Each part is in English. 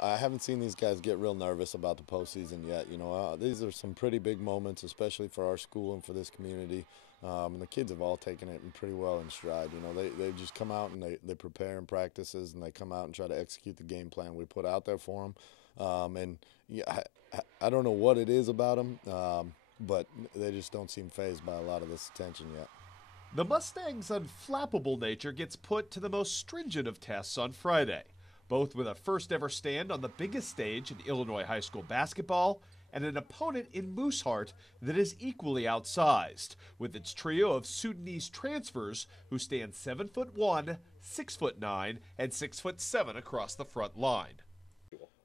I haven't seen these guys get real nervous about the postseason yet. These are some pretty big moments, especially for our school and for this community. And the kids have all taken it pretty well in stride. They just come out and they prepare in practices and they come out and try to execute the game plan we put out there for them. And yeah, I don't know what it is about them, but they just don't seem fazed by a lot of this attention yet. The Mustangs' unflappable nature gets put to the most stringent of tests on Friday, both with a first ever stand on the biggest stage in Illinois high school basketball and an opponent in Mooseheart that is equally outsized, with its trio of Sudanese transfers who stand 7'1", 6'9", and 6'7" across the front line.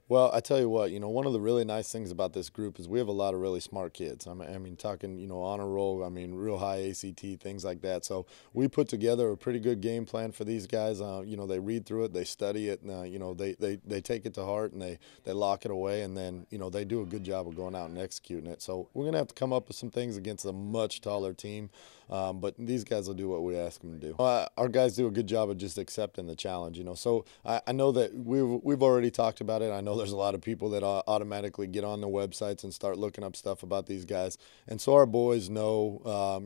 Well, I tell you what, one of the really nice things about this group is we have a lot of really smart kids. I mean talking, honor roll, real high ACT, things like that. So we put together a pretty good game plan for these guys. They read through it, they study it, and, they take it to heart and they lock it away, and then, they do a good job of going out and executing it. So we're going to have to come up with some things against a much taller team. But these guys will do what we ask them to do. Our guys do a good job of just accepting the challenge, So I know that we've already talked about it. I know there's a lot of people that automatically get on the websites and start looking up stuff about these guys. And so our boys know,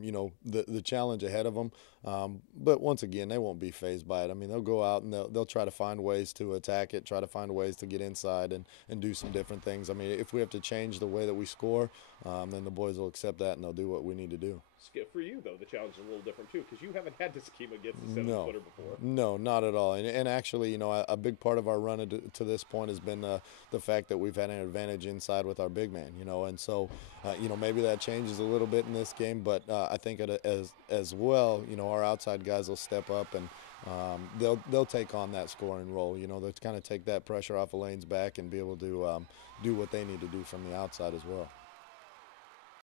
the challenge ahead of them. But once again, they won't be fazed by it. They'll go out and they'll try to find ways to attack it, try to find ways to get inside and do some different things. If we have to change the way that we score, then the boys will accept that and they'll do what we need to do. For you, though, the challenge is a little different, too, because you haven't had to scheme against a seven-footer before. No, not at all. And actually, a big part of our run to this point has been the fact that we've had an advantage inside with our big man, and so, maybe that changes a little bit in this game, but I think as well, our outside guys will step up and they'll take on that scoring role. They'll kind of take that pressure off Elaine's back and be able to do what they need to do from the outside as well.